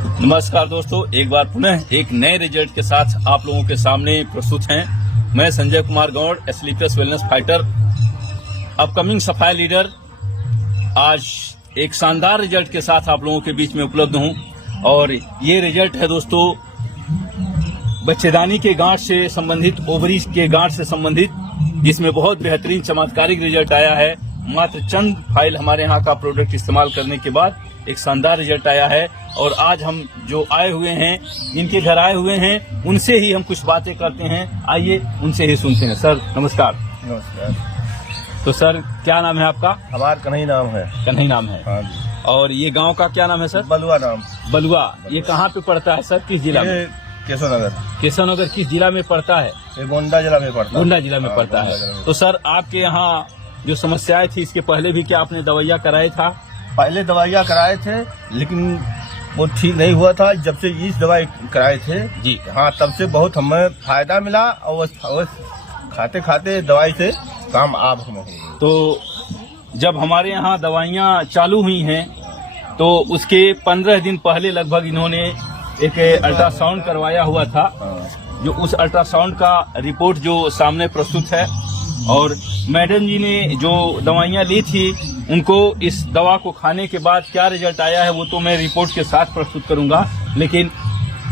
नमस्कार दोस्तों, एक बार पुनः एक नए रिजल्ट के साथ आप लोगों के सामने प्रस्तुत हैं। मैं Sanjay Kumar Gaur, sleepless wellness fighter, upcoming सफाई लीडर। आज एक शानदार रिजल्ट के साथ आप लोगों के बीच में उपलब्ध हूं और ये रिजल्ट है दोस्तों बच्चेदानी के गांठ से संबंधित, ओवरी के गांठ से संबंधित, जिसमें बहुत बेहतरीन चमत्कारिक रिजल्ट आया है। मात्र चंद फाइल हमारे यहाँ का प्रोडक्ट इस्तेमाल करने के बाद एक शानदार रिजल्ट आया है। और आज हम जो आए हुए हैं, जिनके घर आए हुए हैं, उनसे ही हम कुछ बातें करते हैं। आइए उनसे ही सुनते हैं। सर नमस्कार। नमस्कार। तो सर क्या नाम है आपका? हमारा कन्हई नाम है। कन्हई नाम है। हाँ जी। और ये गांव का क्या नाम है सर? बलुआ नाम। बलुआ। ये कहाँ पे पड़ता है सर, किस जिला में? केशवनगर। केशवनगर किस जिला में पड़ता है? ये गोंडा जिला में पड़ता है। गोंडा जिला में पड़ता है। तो सर आपके यहाँ जो समस्याएं थी, इसके पहले भी क्या आपने दवाइयाँ कराया था? पहले दवाइयाँ कराए थे लेकिन वो ठीक नहीं हुआ था। जब से इस दवाई कराए थे जी हाँ, तब से बहुत हमें फायदा मिला और खाते खाते दवाई से काम आप हम। तो जब हमारे यहाँ दवाइयाँ चालू हुई हैं तो उसके 15 दिन पहले लगभग इन्होंने एक अल्ट्रासाउंड करवाया हुआ था, जो उस अल्ट्रासाउंड का रिपोर्ट जो सामने प्रस्तुत है। और मैडम जी ने जो दवाइयाँ ली थी, उनको इस दवा को खाने के बाद क्या रिजल्ट आया है वो तो मैं रिपोर्ट के साथ प्रस्तुत करूंगा, लेकिन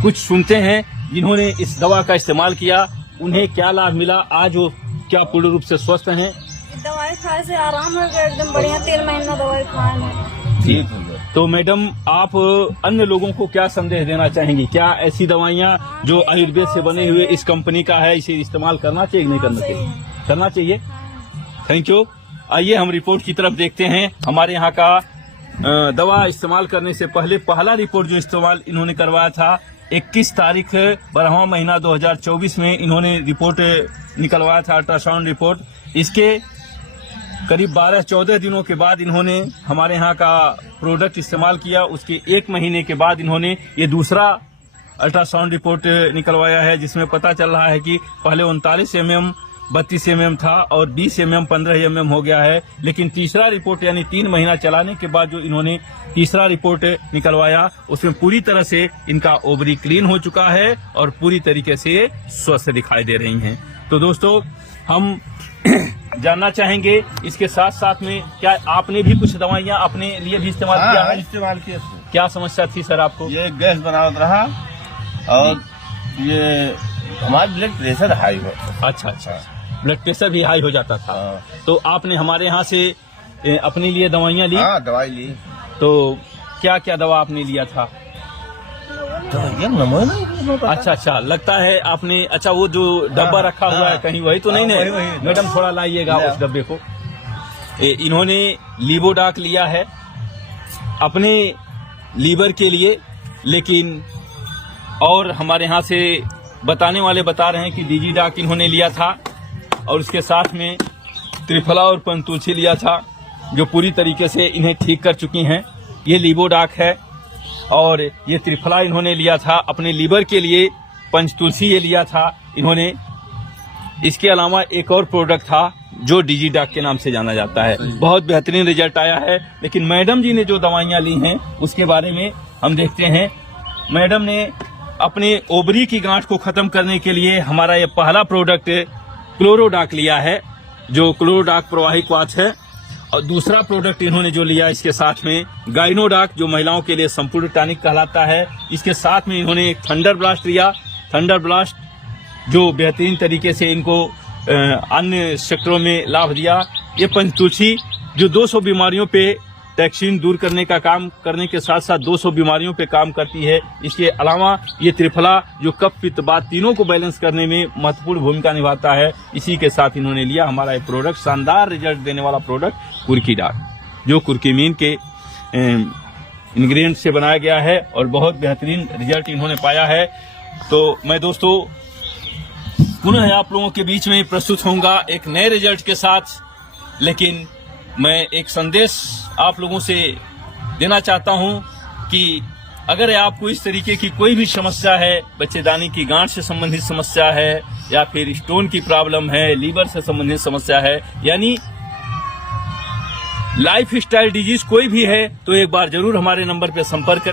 कुछ सुनते हैं जिन्होंने इस दवा का इस्तेमाल किया, उन्हें क्या लाभ मिला, आज वो क्या पूर्ण रूप से स्वस्थ हैं। दवाई खाने से आराम हो गया, एकदम बढ़िया। 3 महीना दवाई खाए हैं। ठीक। तो मैडम आप अन्य लोगों को क्या संदेश देना चाहेंगी? क्या ऐसी दवाइयाँ जो आयुर्वेद से बने हुए इस कंपनी का है, इसे इस्तेमाल करना चाहिए कि नहीं करना चाहिए? करना चाहिए। Thank you. आइए हम रिपोर्ट की तरफ देखते हैं। हमारे यहाँ का दवा इस्तेमाल करने से पहले पहला रिपोर्ट जो इस्तेमाल इन्होंने करवाया था 21 तारीख 12वां महीना 2024 में इन्होंने रिपोर्ट निकलवाया था, अल्ट्रासाउंड रिपोर्ट। इसके करीब 12-14 दिनों के बाद इन्होंने हमारे यहाँ का प्रोडक्ट इस्तेमाल किया। उसके 1 महीने के बाद इन्होंने ये दूसरा अल्ट्रासाउंड रिपोर्ट निकलवाया है, जिसमें पता चल रहा है कि पहले 39 mm 32 mm था और 20 mm 15 mm हो गया है। लेकिन तीसरा रिपोर्ट यानी 3 महीना चलाने के बाद जो इन्होंने तीसरा रिपोर्ट निकलवाया, उसमें पूरी तरह से इनका ओवरी क्लीन हो चुका है और पूरी तरीके से स्वस्थ दिखाई दे रही हैं। तो दोस्तों हम जानना चाहेंगे इसके साथ साथ में क्या आपने भी कुछ दवाइयाँ अपने लिए भी इस्तेमाल किया है? इस्तेमाल किया। क्या समस्या थी सर आपको? ये गैस बनावट रहा और ये हमारा ब्लड प्रेशर हाई हो। अच्छा, ब्लड प्रेशर भी हाई हो जाता था। तो आपने हमारे यहाँ से अपने लिए दवाइयाँ ली? हाँ, दवाई ली। तो क्या क्या दवा आपने लिया था? अच्छा, लगता है आपने, अच्छा वो जो डब्बा रखा हुआ है कहीं, वही तो नहीं? नहीं मैडम थोड़ा लाइएगा उस डब्बे को। इन्होंने लीवोडाक लिया है अपने लीवर के लिए, लेकिन और हमारे यहाँ से बताने वाले बता रहे हैं कि डिजीडाक इन्होंने लिया था और उसके साथ में त्रिफला और पंचतुलसी लिया था, जो पूरी तरीके से इन्हें ठीक कर चुकी हैं। ये लीवोडाक है और ये त्रिफला इन्होंने लिया था अपने लीवर के लिए, पंचतुलसी ये लिया था इन्होंने। इसके अलावा एक और प्रोडक्ट था जो डिजीडाक के नाम से जाना जाता है। बहुत बेहतरीन रिजल्ट आया है। लेकिन मैडम जी ने जो दवाइयाँ ली हैं उसके बारे में हम देखते हैं। मैडम ने अपने ओवरी की गांठ को खत्म करने के लिए हमारा ये पहला प्रोडक्ट क्लोरोडाक लिया है, जो क्लोरोडाक प्रवाही क्वाथ है। और दूसरा प्रोडक्ट इन्होंने जो लिया इसके साथ में गाइनोडाक, जो महिलाओं के लिए संपूर्ण टॉनिक कहलाता है। इसके साथ में इन्होंने एक थंडर ब्लास्ट लिया, थंडर ब्लास्ट जो बेहतरीन तरीके से इनको अन्य सेक्टरों में लाभ दिया। ये पंचतुलसी जो 200 बीमारियों पे टैक्सीन दूर करने का काम करने के साथ साथ 200 बीमारियों पे काम करती है। इसके अलावा ये त्रिफला जो कफ पित्त वात तीनों को बैलेंस करने में महत्वपूर्ण भूमिका निभाता है। इसी के साथ इन्होंने लिया हमारा एक प्रोडक्ट, शानदार रिजल्ट देने वाला प्रोडक्ट कुर्कीडाक, जो कुर्कीमीन के इंग्रेडिएंट से बनाया गया है और बहुत बेहतरीन रिजल्ट इन्होंने पाया है। तो मैं दोस्तों पुनः आप लोगों के बीच में प्रस्तुत होऊंगा एक नए रिजल्ट के साथ, लेकिन मैं एक संदेश आप लोगों से देना चाहता हूं कि अगर आपको इस तरीके की कोई भी समस्या है, बच्चेदानी की गांठ से संबंधित समस्या है या फिर स्टोन की प्रॉब्लम है, लीवर से संबंधित समस्या है, यानी लाइफ स्टाइल डिजीज कोई भी है, तो एक बार जरूर हमारे नंबर पर संपर्क करें।